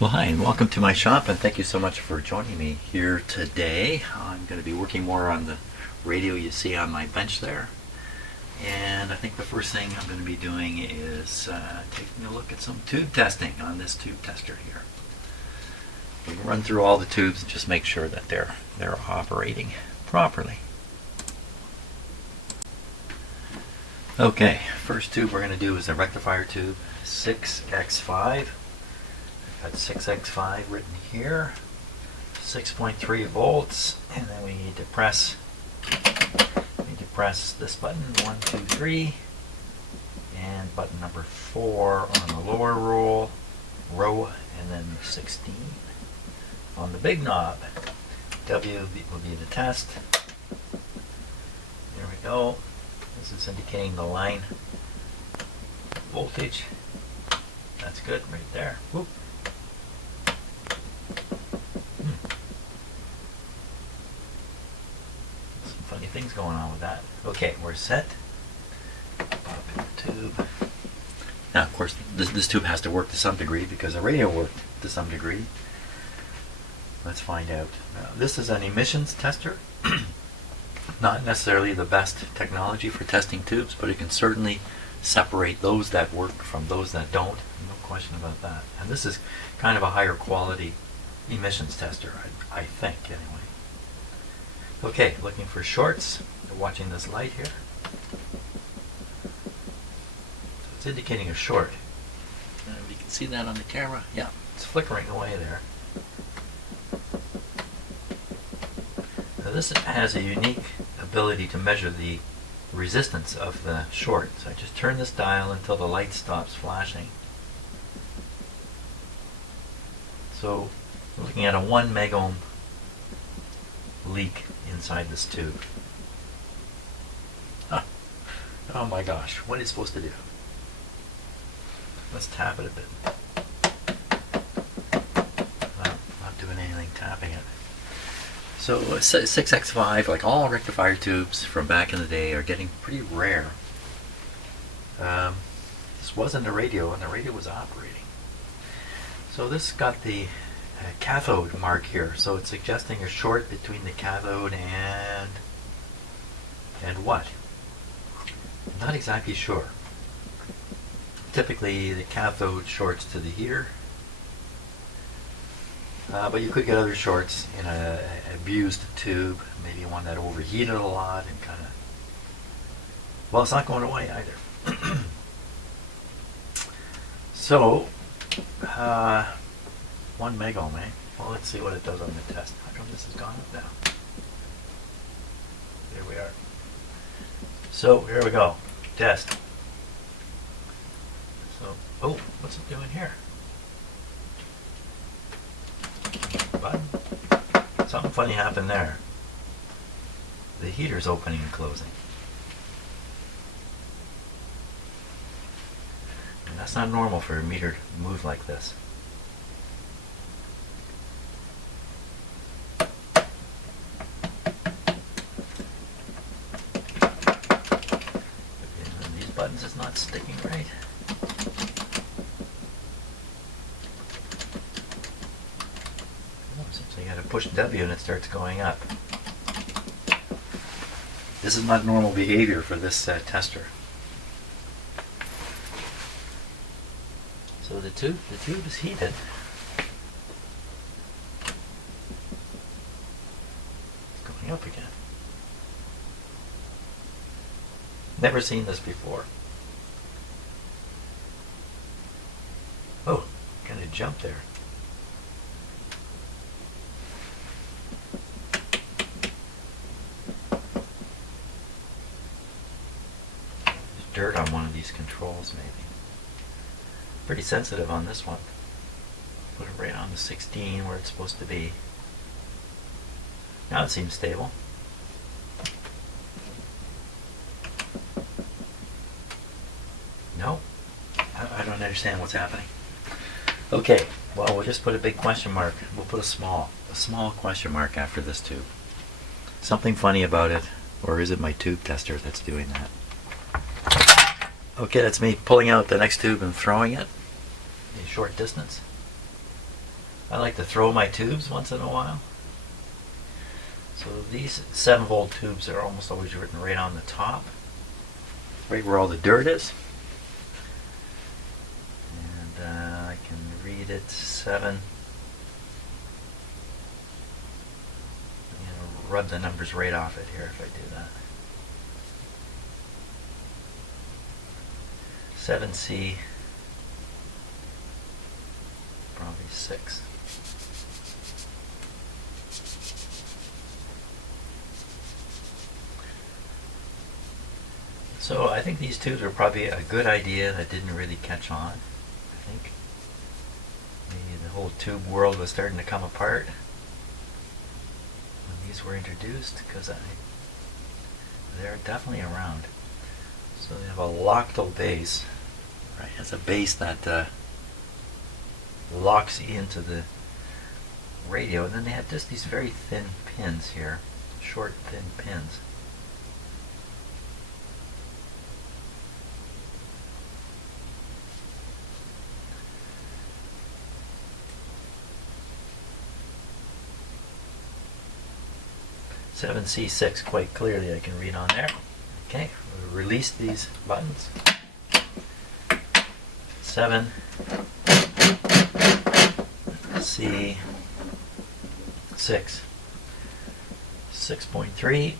Well, hi, and welcome to my shop, and thank you so much for joining me here today. I'm going to be working more on the radio you see on my bench there. And I think the first thing I'm going to be doing is taking a look at some tube testing on this tube tester here. We can run through all the tubes and just make sure that they're operating properly. Okay, first tube we're going to do is a rectifier tube, 6x5. Got 6x5 written here, 6.3 volts, and then we need to press this button, 1, 2, 3, and button number 4 on the lower row, and then 16 on the big knob. W will be the test. There we go. This is indicating the line voltage. That's good right there. Whoop. Funny things going on with that. Okay, we're set. Pop in the tube. Now, of course, this tube has to work to some degree because the radio worked to some degree. Let's find out. Now, this is an emissions tester. Not necessarily the best technology for testing tubes, but it can certainly separate those that work from those that don't. No question about that. And this is kind of a higher quality emissions tester, I think, anyway. Okay, looking for shorts. You're watching this light here. So it's indicating a short. You can see that on the camera. Yeah, it's flickering away there. Now this has a unique ability to measure the resistance of the short. So I just turn this dial until the light stops flashing. So we're looking at a 1 megohm leak inside this tube. Huh. Oh my gosh, what is it supposed to do? Let's tap it a bit. Not doing anything, tapping it. So 6x5, like all rectifier tubes from back in the day, are getting pretty rare. This wasn't a radio, and the radio was operating. So this got the cathode mark here, so it's suggesting a short between the cathode and what? I'm not exactly sure. Typically the cathode shorts to the heater, but you could get other shorts in a abused tube, maybe one that overheated a lot and kind of, well, it's not going away either. So 1 megohm, eh? Well, let's see what it does on the test. How come this has gone up now? There we are. So, here we go. Test. So, oh, what's it doing here? Button. Something funny happened there. The heater's opening and closing. And that's not normal for a meter to move like this. Buttons is not sticking right. So you got to push W and it starts going up. This is not normal behavior for this tester. So the tube is heated. It's going up again. Never seen this before. Oh, kind of jumped there. There's dirt on one of these controls, maybe. Pretty sensitive on this one. Put it right on the 16 where it's supposed to be. Now it seems stable. No, I don't understand what's happening. Okay, well, we'll just put a big question mark. We'll put a small question mark after this tube. Something funny about it, or is it my tube tester that's doing that? Okay, that's me pulling out the next tube and throwing it a short distance. I like to throw my tubes once in a while. So these 7-volt tubes are almost always written right on the top, right where all the dirt is. And I can read it 7. Rub the numbers right off it here if I do that. 7C, probably 6. So I think these tubes are probably a good idea that didn't really catch on. I think maybe the whole tube world was starting to come apart when these were introduced, because they're definitely around. So they have a loctile base, right? It's a base that locks into the radio, and then they have just these very thin pins here, short thin pins. C6 quite clearly I can read on there. Okay, we'll release these buttons. 7 C 6 6.3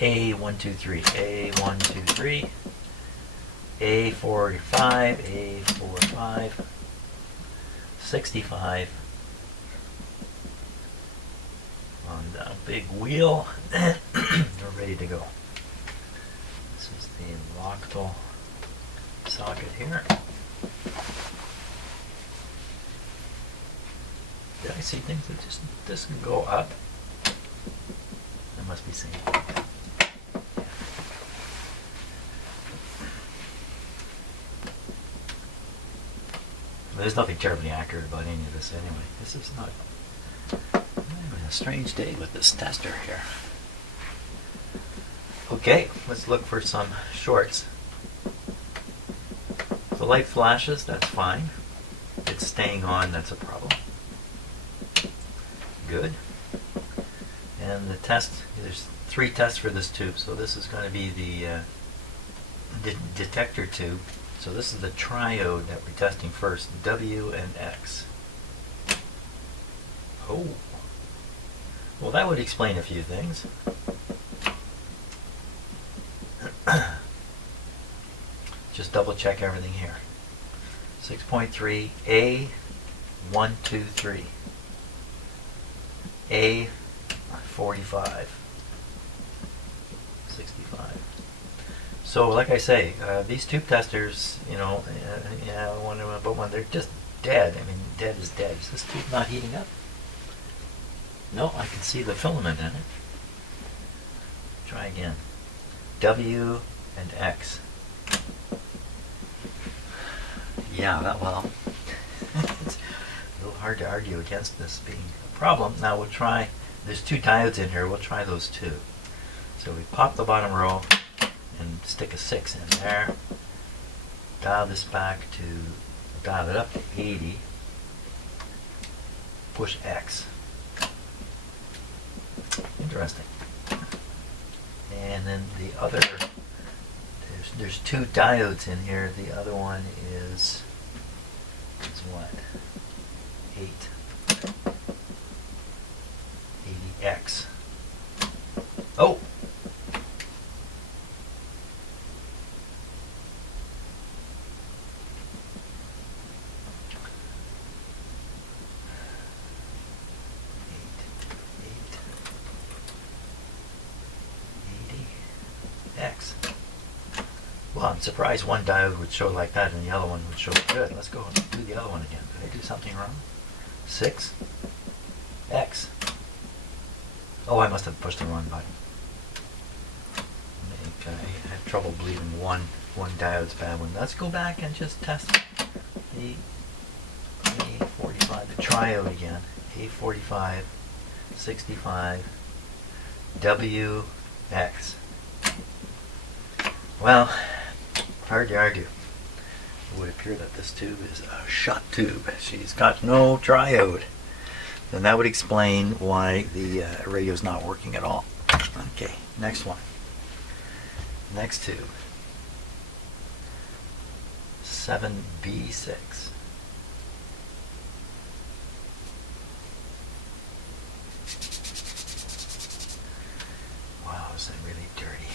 A123 A123 A45 A45 65 on the big wheel. We're ready to go. This is the loctile socket here. Did I see things that just can go up? I must be seeing. Yeah. There's nothing terribly accurate about any of this anyway. This is not. I'm having a strange day with this tester here. Okay, let's look for some shorts. The light flashes, that's fine. It's staying on, that's a problem. Good. And the test, there's 3 tests for this tube. So this is going to be the detector tube. So this is the triode that we're testing first, W and X. Oh. Well, that would explain a few things. Just double check everything here. 6.3 A123 A45 65. So like I say, these tube testers, one, they're just dead. I mean, dead is dead. Is this tube not heating up? No, I can see the filament in it. Try again. W and X. Yeah, well, it's a little hard to argue against this being a problem. Now we'll try, there's 2 diodes in here, we'll try those 2. So we pop the bottom row and stick a 6 in there. Dial this back to, dial it up to 80. Push X. Interesting. And then the other, there's 2 diodes in here. The other one is what? 80X. Oh! X. Well, I'm surprised one diode would show like that and the other one would show good. Let's go and do the other one again. Did I do something wrong? 6 X. Oh, I must have pushed the wrong button. I have trouble believing one diode's bad one. Let's go back and just test the A45, the triode again. A45 65 WX. Well, hard to argue. would appear that this tube is a shut tube. She's got no triode. Then that would explain why the radio's not working at all. Okay, next one. Next tube. 7B6. Wow, is that really dirty?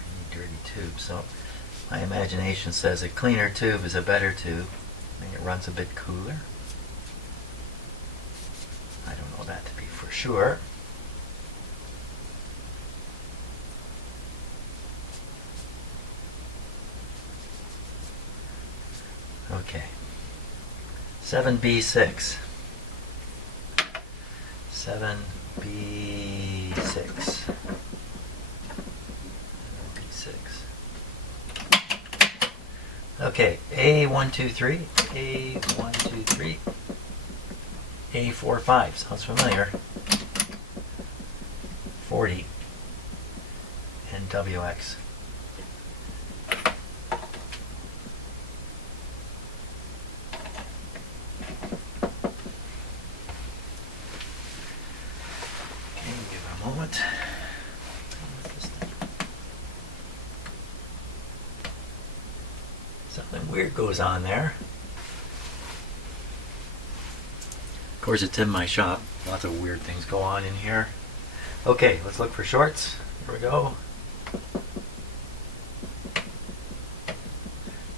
Really dirty tube. So my imagination says a cleaner tube is a better tube. I mean, it runs a bit cooler. I don't know that to be for sure. Okay. 7B6. 7B6. 7B6. Okay, A123, A123, A45, sounds familiar. 40, and WX. Okay, give it a moment. Something weird goes on there. Of course, it's in my shop. Lots of weird things go on in here. Okay, let's look for shorts. Here we go.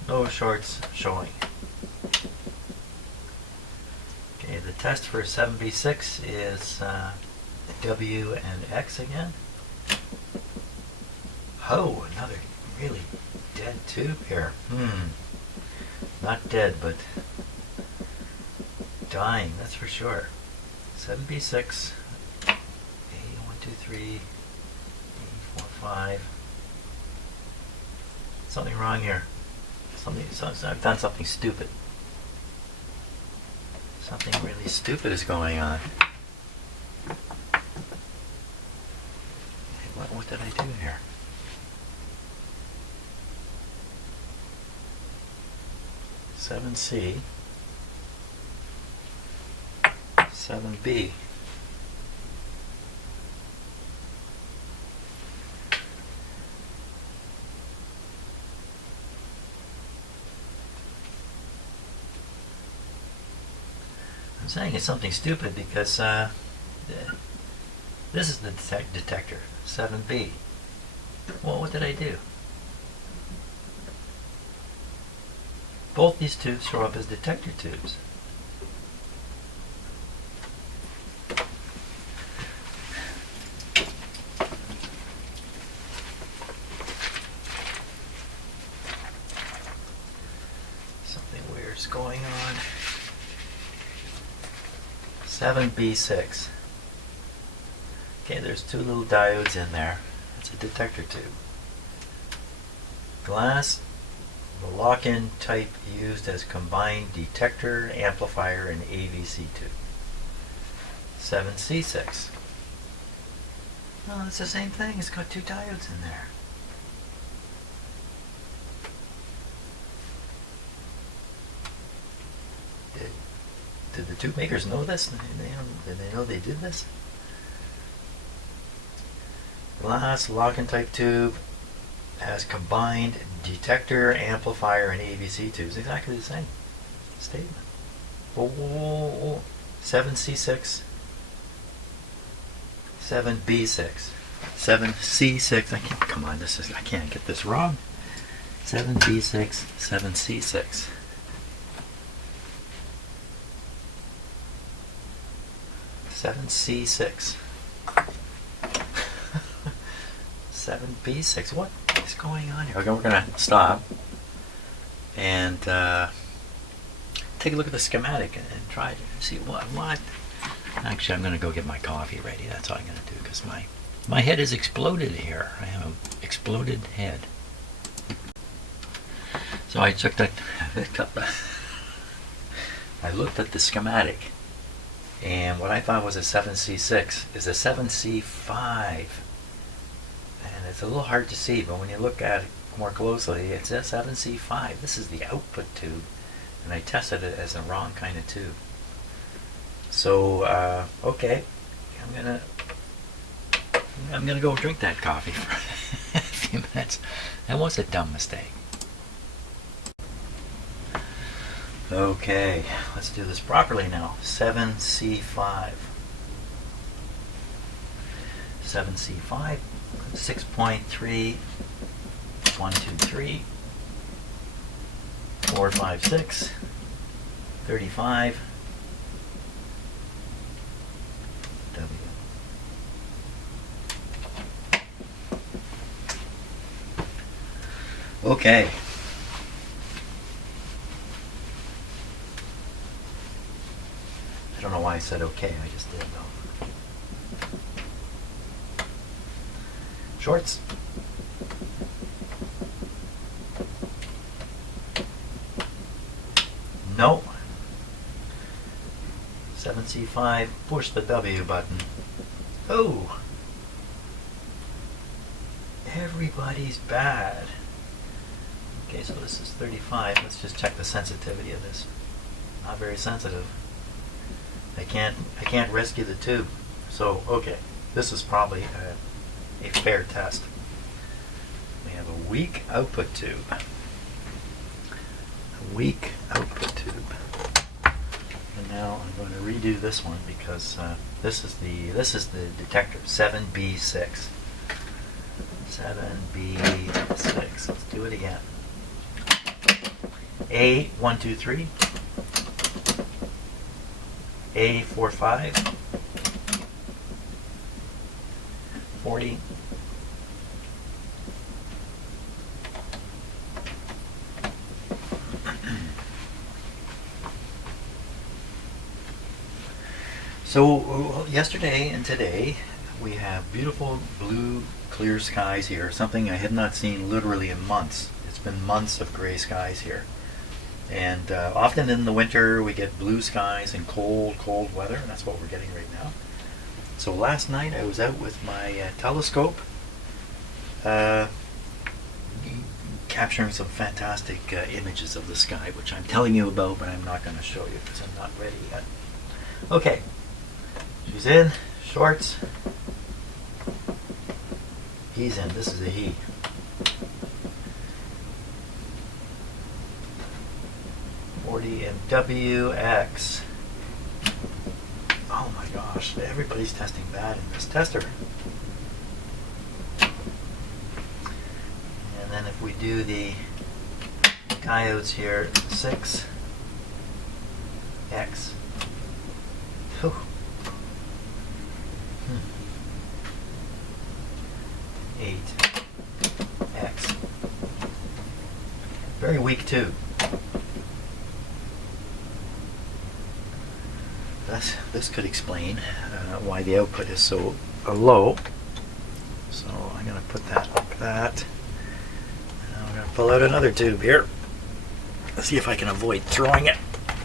No shorts showing. Okay, the test for 7B6 is W and X again. Oh, another really dead tube here. Not dead, but dying, that's for sure. 7B6, A123, A45. Something wrong here. I've done something stupid. Something really stupid is going on. What did I do here? Seven C, 7B. I'm saying it's something stupid because this is the detector, 7B. Well, what did I do? Both these tubes show up as detector tubes. Something weird's going on. 7B6. Okay, there's two little diodes in there. It's a detector tube. Glass, the lock-in type used as combined detector, amplifier, and AVC tube. 7C6. Oh, it's the same thing. It's got two diodes in there. Did the tube makers know this? Did they know they did this? Glass lock-in type tube has combined detector, amplifier, and AVC tubes. Exactly the same statement. Oh, 7C6, 7B6, 7C6. Come on, I can't get this wrong. 7B6, 7C6. 7C6. 7B6. What is going on here? Okay, we're going to stop and take a look at the schematic and try to see what. Actually, I'm going to go get my coffee ready. That's all I'm going to do because my head is exploded here. I have an exploded head. So I looked at the schematic, and what I thought was a 7C6 is a 7C5. And it's a little hard to see, but when you look at it more closely, it's a 7C5. This is the output tube, and I tested it as the wrong kind of tube. So, okay, I'm gonna go drink that coffee for a few minutes. That was a dumb mistake. Okay, let's do this properly now. 7C5. 7C5, 6.3, 1, 2, 3, 4, 5, 6, 35, W. Okay. I don't know why I said okay, I just did though. Shorts. No. 7C5, push the W button. Oh! Everybody's bad. Okay, so this is 35. Let's just check the sensitivity of this. Not very sensitive. I can't rescue the tube. So, okay, this is probably a fair test. We have a weak output tube. A weak output tube. And now I'm going to redo this one because this is the detector 7B6. 7B6. Let's do it again. A 1, 2, 3. A 4, 5. 40. So yesterday and today we have beautiful blue clear skies here, something I have not seen literally in months. It's been months of gray skies here. And often in the winter we get blue skies and cold weather, and that's what we're getting right now. So last night I was out with my telescope capturing some fantastic images of the sky, which I'm telling you about, but I'm not going to show you because I'm not ready yet. Okay, she's in, shorts. He's in, this is a he. And WX. Oh my gosh, everybody's testing bad in this tester. And then if we do the coyotes here, 6X. 8X. Very weak too. This could explain why the output is so low. So I'm going to put that like that. And I'm going to pull out another tube here. Let's see if I can avoid throwing it.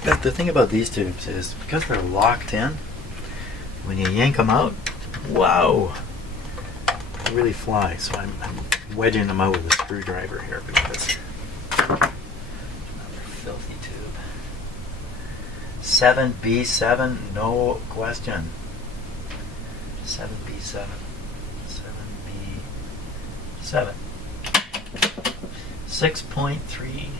The thing about these tubes is because they're locked in, when you yank them out, wow, they really fly. So I'm wedging them out with a screwdriver here because another filthy tube. 7B7, no question. 7B7. 7B7. 6.3.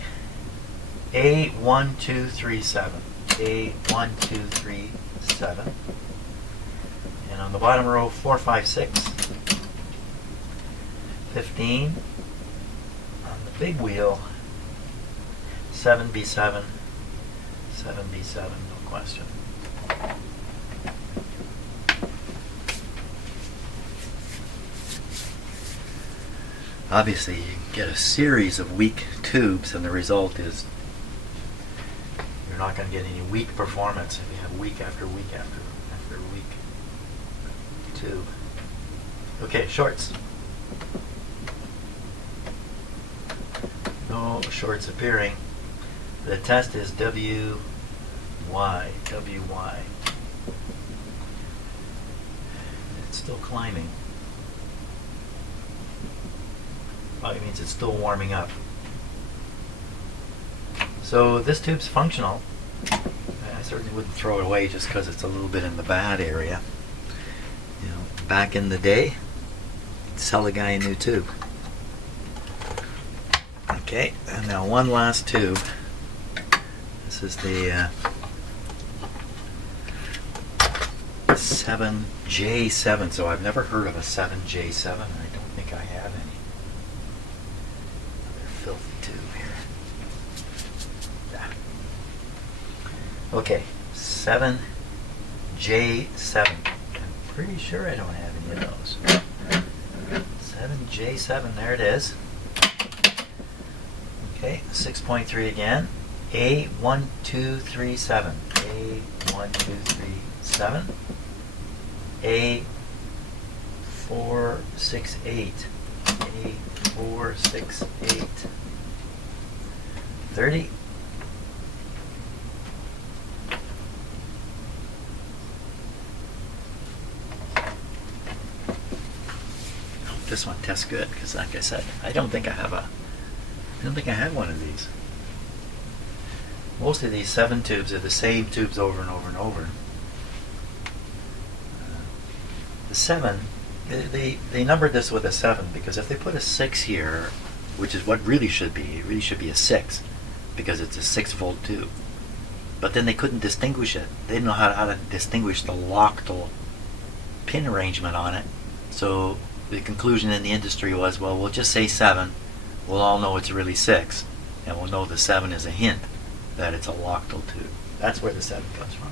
A1237. A1237. And on the bottom row, 4, 5, 6. 15. On the big wheel, 7B7. 7B7, no question. Obviously, you get a series of weak tubes, and the result is you're not going to get any weak performance if you have week after week after week tube. Okay, shorts. No shorts appearing. The test is WY. It's still climbing. Probably means it's still warming up. So this tube's functional. I certainly wouldn't throw it away just because it's a little bit in the bad area. You know, back in the day, sell a guy a new tube. Okay, and now one last tube. This is the 7J7. So I've never heard of a 7J7, and I don't think I have any. Another filthy tube here. Okay, 7J7. I'm pretty sure I don't have any of those. 7J7, there it is. Okay, 6.3 again. A1237. A1237. A468. A468. 30. This one tests good because, like I said, I don't think I have one of these. Most of these 7 tubes are the same tubes over and over and over. The 7, they numbered this with a 7 because if they put a 6 here, which is what really should be, it really should be a 6 because it's a 6-volt tube. But then they couldn't distinguish it. They didn't know how to distinguish the loctile pin arrangement on it. So the conclusion in the industry was, well, we'll just say 7. We'll all know it's really 6. And we'll know the 7 is a hint that it's a loctile tube. That's where the 7 comes from.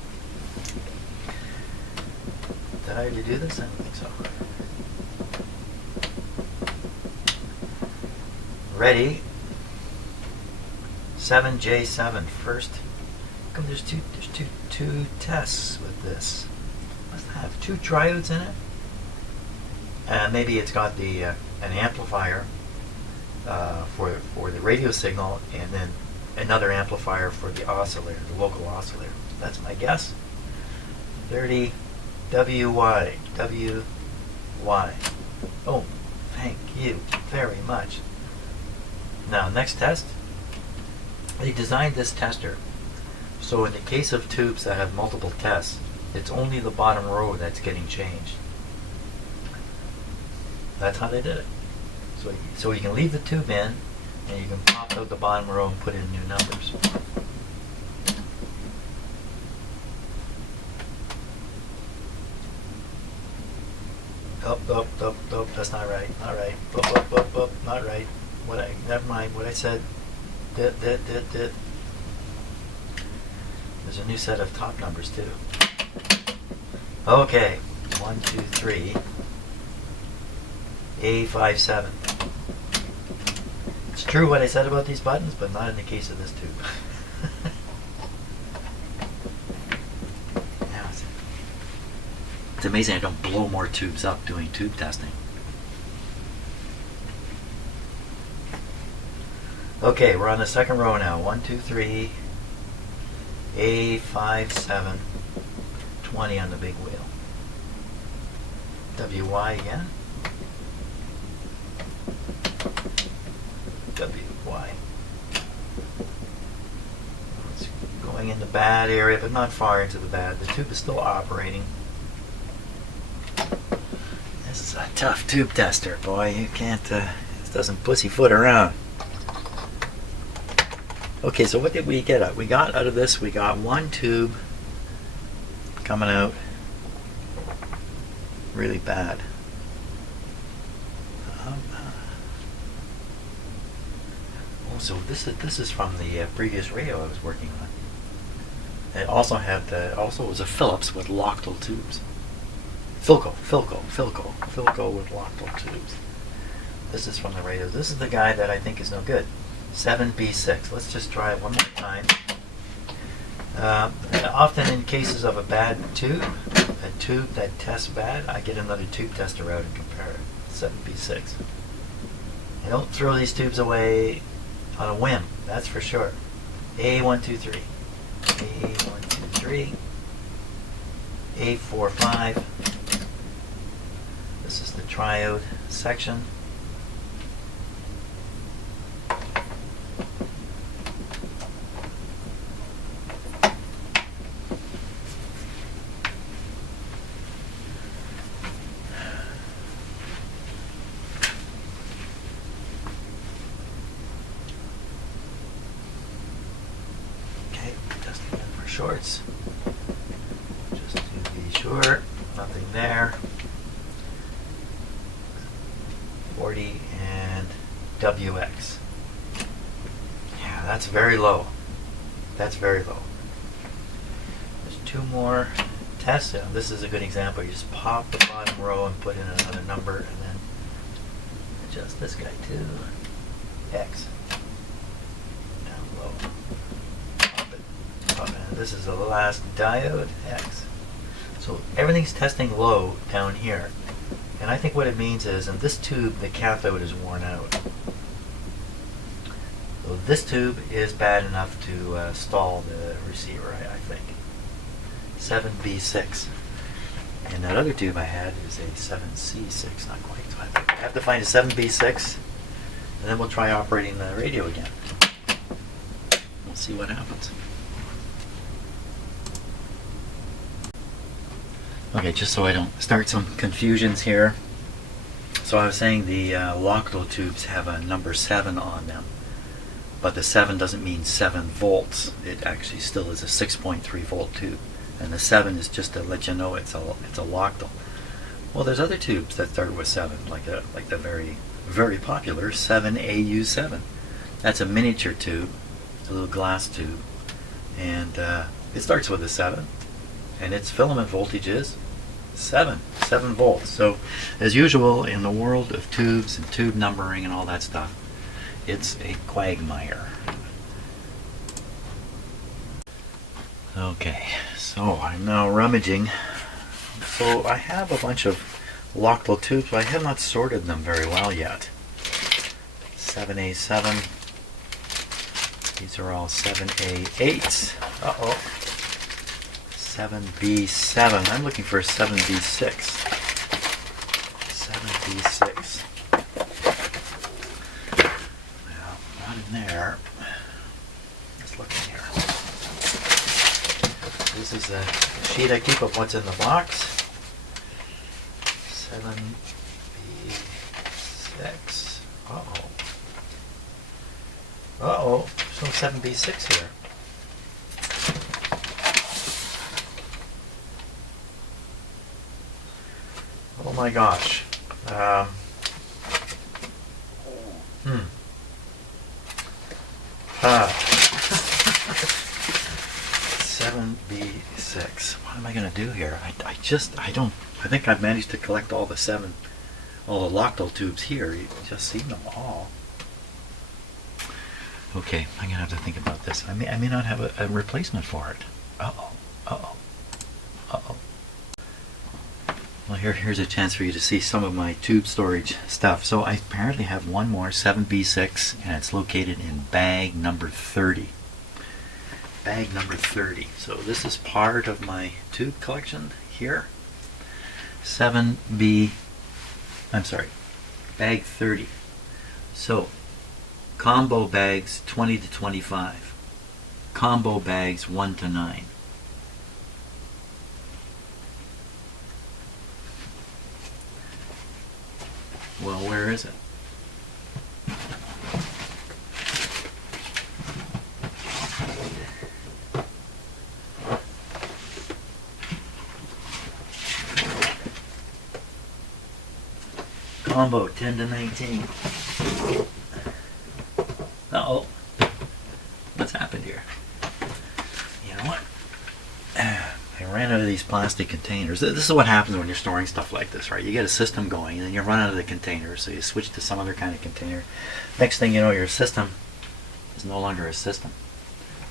Did I already do this? I don't think so. Ready? 7J7 first. How come there's two tests with this? Must have 2 triodes in it. And maybe it's got the an amplifier for the radio signal, and then another amplifier for the oscillator, the local oscillator. That's my guess. 30 WY. Oh, thank you very much. Now, next test. They designed this tester so in the case of tubes that have multiple tests, it's only the bottom row that's getting changed. That's how they did it. So you can leave the tube in, and you can pop out the bottom row and put in new numbers. Oh, that's not right, not right. Not right. Never mind what I said. There's a new set of top numbers too. Okay, 1, 2, 3. A57. It's true what I said about these buttons, but not in the case of this tube. Now it's amazing I don't blow more tubes up doing tube testing. Okay, we're on the second row now. 1, 2, 3. A57. 20 on the big wheel. WY again. WY. It's going in the bad area, but not far into the bad. The tube is still operating. This is a tough tube tester, boy. You can't, this doesn't pussyfoot around. Okay, so what did we get out? We got out of this, we got 1 tube coming out really bad. So this is from the previous radio I was working on. It also had also was a Phillips with loctile tubes. Philco with loctile tubes. This is from the radio. This is the guy that I think is no good. 7B6. Let's just try it one more time. Often in cases of a bad tube, a tube that tests bad, I get another tube tester out and compare it. 7B6. I don't throw these tubes away on a whim, that's for sure. A123. A123. A45. This is the triode section. shorts. Just to be sure, nothing there. 40 and WX. Yeah, that's very low. That's very low. There's two more tests. This is a good example. You just pop the bottom row and put in another number, and then adjust this guy to X. Down low. Pop it. Pop it. And this is the last diode, X. So everything's testing low down here. And I think what it means is, in this tube, the cathode is worn out. So this tube is bad enough to stall the receiver, I think. 7B6. And that other tube I had is a 7C6, not quite. So I have to find a 7B6, and then we'll try operating the radio again. We'll see what happens. Okay, just so I don't start some confusions here. So I was saying the Philco tubes have a number 7 on them, but the 7 doesn't mean 7 volts. It actually still is a 6.3 volt tube, and the 7 is just to let you know it's a Philco. Well, there's other tubes that start with 7, like the very popular 7AU7. That's a miniature tube, a little glass tube, and it starts with a 7, and its filament voltage is 7 volts. So, as usual in the world of tubes and tube numbering and all that stuff, it's a quagmire. Okay, so I'm now rummaging. So I have a bunch of Philco tubes, but I have not sorted them very well yet. 7A7. These are all 7A8s. Uh-oh. 7B7. I'm looking for a 7B6. 7B6. Well, not in there. Let's look in here. This is a sheet I keep of what's in the box. 7B6. Uh-oh. Uh-oh. There's no 7B6 here. Oh my gosh. 7B6. What am I going to do here? I think I've managed to collect all the Philco tubes here. You just seen them all. Okay, I'm going to have to think about this. I may not have a replacement for it. Uh-oh. Uh-oh. Uh-oh. Well, here's a chance for you to see some of my tube storage stuff. So I apparently have one more 7B6, and it's located in bag number 30. Bag number 30. So this is part of my tube collection here. Bag 30. So combo bags 20 to 25. Combo bags 1 to 9. Well, where is it? Combo 10 to 19. Uh-oh. What's happened here? You know what? I ran out of these plastic containers. This is what happens when you're storing stuff like this, right? You get a system going and then you run out of the containers, so you switch to some other kind of container. Next thing you know, your system is no longer a system.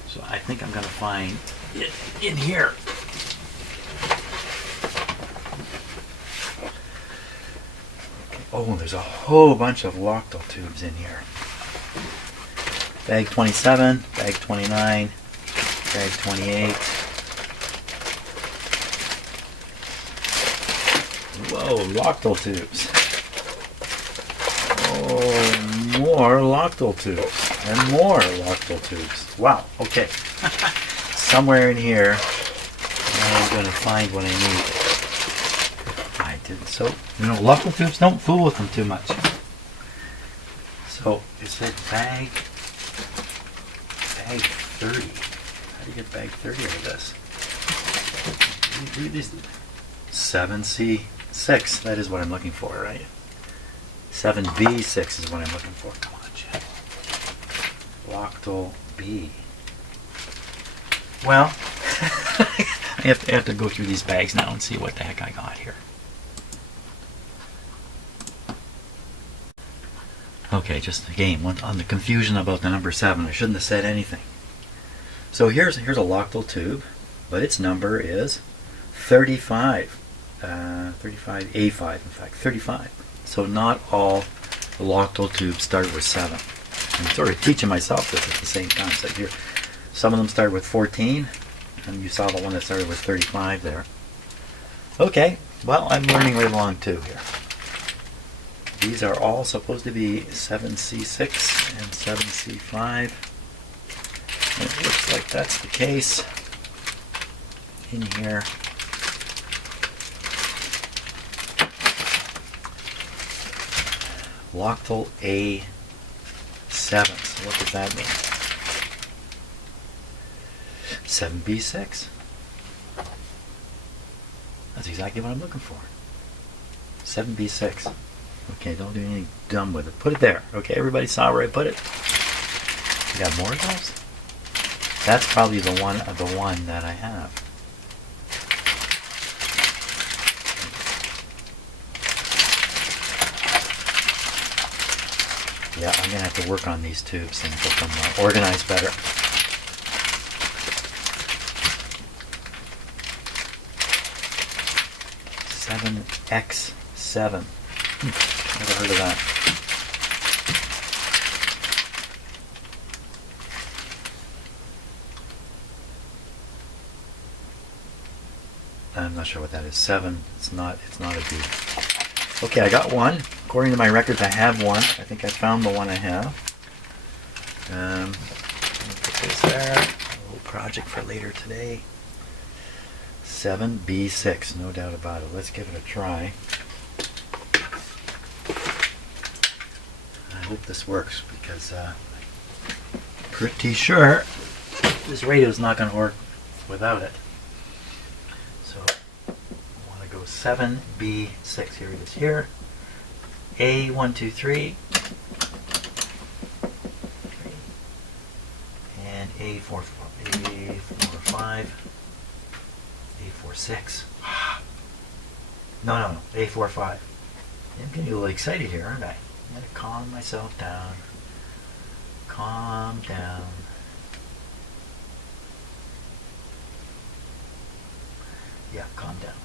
So I think I'm going to find it in here. Oh, there's a whole bunch of Philco tubes in here. Bag 27, bag 29, bag 28. Whoa, Philco tubes. Oh, more Philco tubes. And more Philco tubes. Wow, okay. Somewhere in here, I'm going to find what I need. I didn't. So, Philco tubes, don't fool with them too much. So, it said bag 30. How do you get bag 30 out of this? Read these. 7C6, that is what I'm looking for, right? 7B6 is what I'm looking for. Come on, Jim. Loctal B. Well, I have to go through these bags now and see what the heck I got here. Okay, just again, on the confusion about the number 7, I shouldn't have said anything. So here's a Loctal tube, but its number is 35. 35A5, in fact, 35. So not all the Loctal tubes start with 7. I'm sort of teaching myself this at the same time. So here, some of them start with 14, and you saw the one that started with 35 there. Okay, well, I'm learning right along too here. These are all supposed to be 7C6 and 7C5. And it looks like that's the case in here. Loctal A7. So what does that mean? 7B6. That's exactly what I'm looking for. 7B6. Okay, don't do anything dumb with it. Put it there. Okay, everybody saw where I put it? You got more of those? That's probably the one that I have. Yeah, I'm going to have to work on these tubes and get them organized better. X7. Never heard of that. I'm not sure what that is. 7. It's not a B. Okay, I got one. According to my records, I have one. I think I found the one I have. Let me put this there. A little project for later today. 7B6, no doubt about it. Let's give it a try. I hope this works because I'm pretty sure this radio is not going to work without it. So I want to go 7B6. Here it is here. A123 and A45, A46. No, A45. I'm getting a little excited here, aren't I? I'm going to calm myself down. Calm down. Yeah, calm down.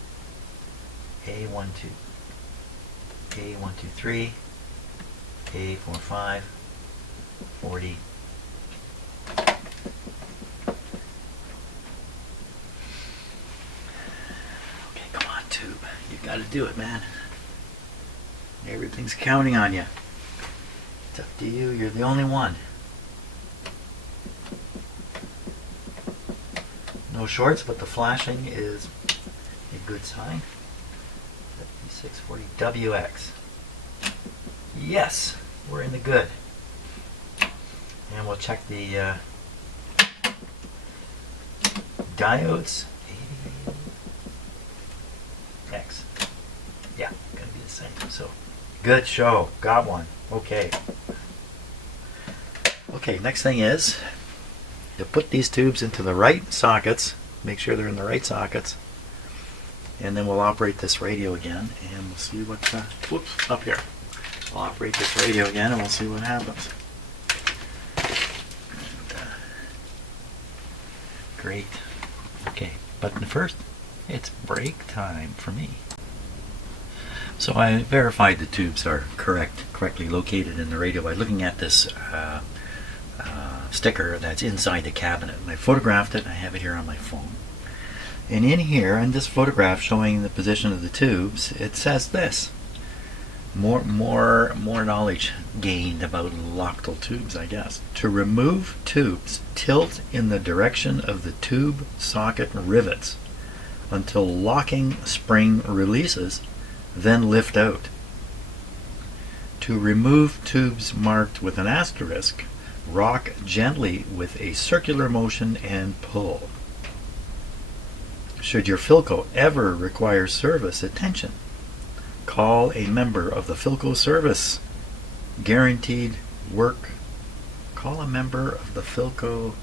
A12. A123, A45, 40. Okay, come on, tube. You gotta do it, man. Everything's counting on you. It's up to you. You're the only one. No shorts, but the flashing is a good sign. 640 WX. Yes, we're in the good. And we'll check the diodes. X. Yeah, gonna be the same. So, good show. Got one. Okay. Okay, next thing is you put these tubes into the right sockets. Make sure they're in the right sockets. And then we'll operate this radio again, and we'll see what, whoops, up here. We'll operate this radio again, and we'll see what happens. And, great. Okay, but first, it's break time for me. So I verified the tubes are correctly located in the radio by looking at this sticker that's inside the cabinet. And I photographed it, and I have it here on my phone. And in here, in this photograph showing the position of the tubes, it says this. More knowledge gained about Loctal tubes, I guess. To remove tubes, tilt in the direction of the tube socket rivets until locking spring releases, then lift out. To remove tubes marked with an asterisk, Rock gently with a circular motion and pull. Should your Philco ever require service, attention. Call a member of the Philco service. Guaranteed work. Call a member of the Philco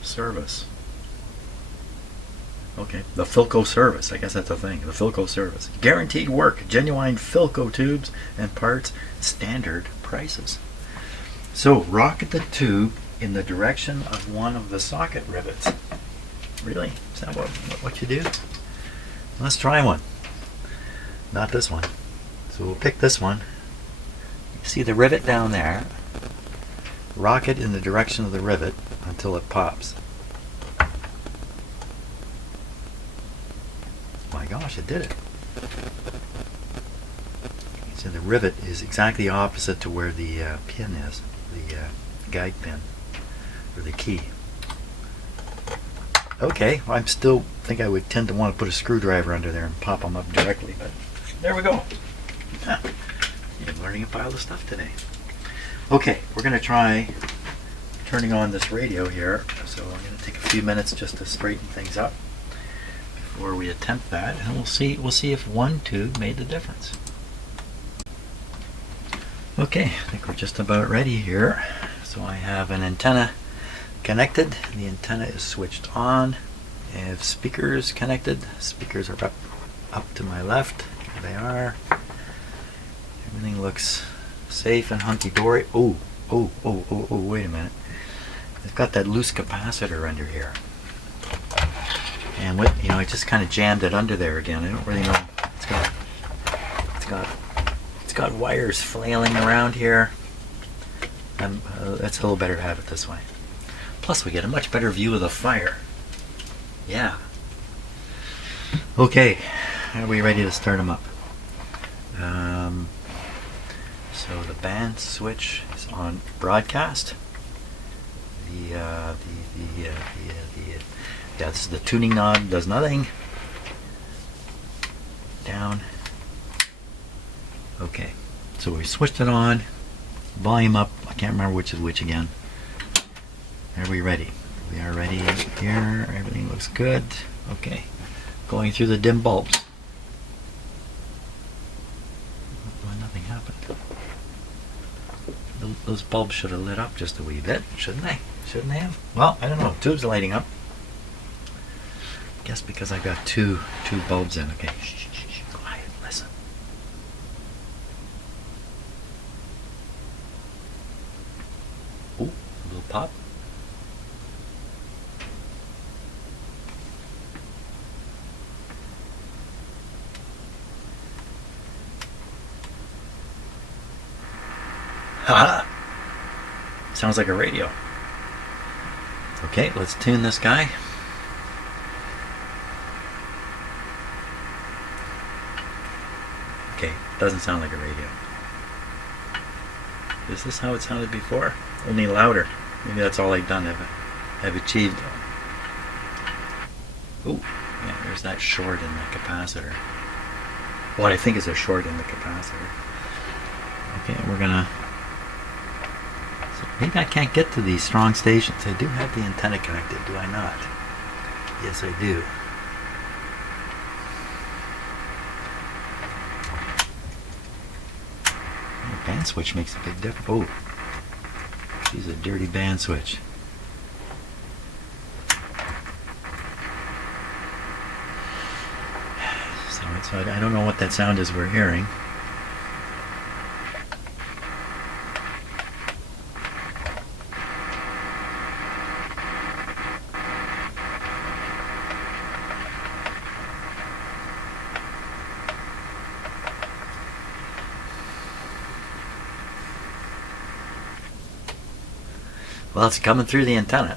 service. Okay, the Philco service. I guess that's a thing. The Philco service. Guaranteed work. Genuine Philco tubes and parts. Standard prices. So, rocket the tube in the direction of one of the socket rivets. Really? Is that what you do? Let's try one. Not this one. So we'll pick this one. You see the rivet down there. Rock it in the direction of the rivet until it pops. My gosh, it did it. So the rivet is exactly opposite to where the pin is, the guide pin, or the key. Okay, well, I still think I would tend to want to put a screwdriver under there and pop them up directly, but there we go. I'm learning a pile of stuff today. Okay, we're going to try turning on this radio here, so I'm going to take a few minutes just to straighten things up before we attempt that, and we'll see if one tube made the difference. Okay, I think we're just about ready here. So I have an antenna connected. The antenna is switched on. I have speakers connected. Speakers are up to my left. Here they are. Everything looks safe and hunky-dory. Oh, wait a minute. I've got that loose capacitor under here. And I just kind of jammed it under there again. I don't really know. It's got wires flailing around here. It's a little better to have it this way. Plus, we get a much better view of the fire. Yeah. Okay, are we ready to start them up? So the band switch is on broadcast. That's the tuning knob, does nothing. Down. Okay, so we switched it on. Volume up. I can't remember which is which again. Are we ready? We are ready here. Everything looks good. Okay, going through the dim bulbs. Well, nothing happened. Those bulbs should have lit up just a wee bit, shouldn't they? Shouldn't they have? Well, I don't know. Tube's lighting up. I guess because I've got two bulbs in. Okay, shh, quiet, listen. Ooh, a little pop. Haha! Sounds like a radio. Okay, let's tune this guy. Okay, doesn't sound like a radio. Is this how it sounded before? Only louder. Maybe that's all I've done. I've achieved. Ooh, yeah, there's that short in the capacitor. What I think is a short in the capacitor. Okay, we're gonna. So maybe I can't get to these strong stations. I do have the antenna connected, do I not? Yes, I do. The band switch makes a big difference. Oh, she's a dirty band switch. So I don't know what that sound is we're hearing. Well, it's coming through the antenna.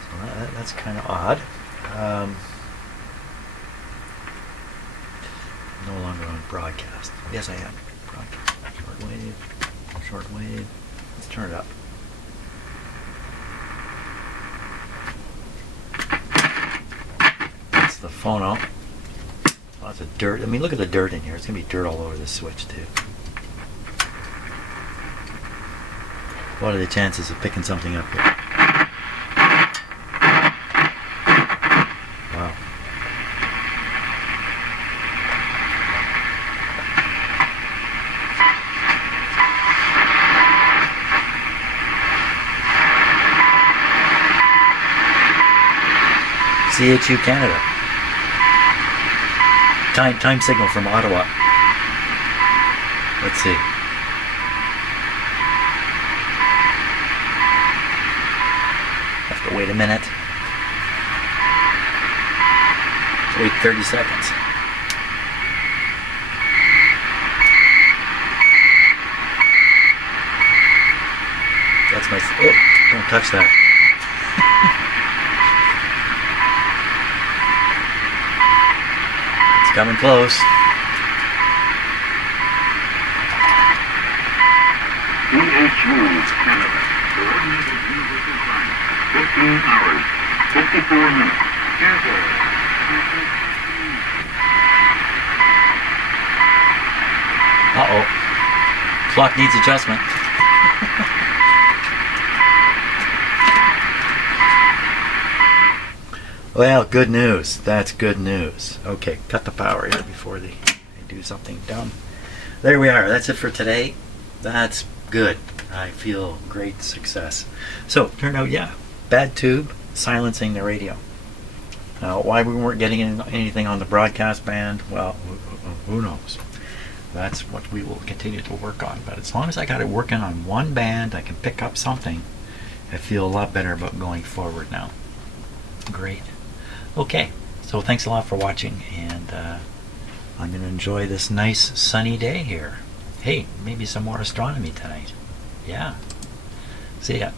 So that's kind of odd. No longer on broadcast. Yes, I am. Broadcast. Shortwave. Let's turn it up. That's the phono. Oh, that's a dirt. I mean, look at the dirt in here. It's going to be dirt all over this switch too. What are the chances of picking something up here? Wow. CHU Canada. Time signal from Ottawa. Let's see. Have to wait a minute. Wait 30 seconds. That's my... Oh, don't touch that. Coming close. CHU Canada. Coordinated universal time. 15 hours. 54 minutes. Careful. Uh-oh. Clock needs adjustment. Well, good news. That's good news. Okay, cut the power here before they do something dumb. There we are. That's it for today. That's good. I feel great success. So, turned out, yeah, bad tube, silencing the radio. Now, why we weren't getting anything on the broadcast band, well, who knows? That's what we will continue to work on. But as long as I got it working on one band, I can pick up something. I feel a lot better about going forward now. Great. Okay, so thanks a lot for watching, and I'm going to enjoy this nice sunny day here. Hey, maybe some more astronomy tonight. Yeah. See ya.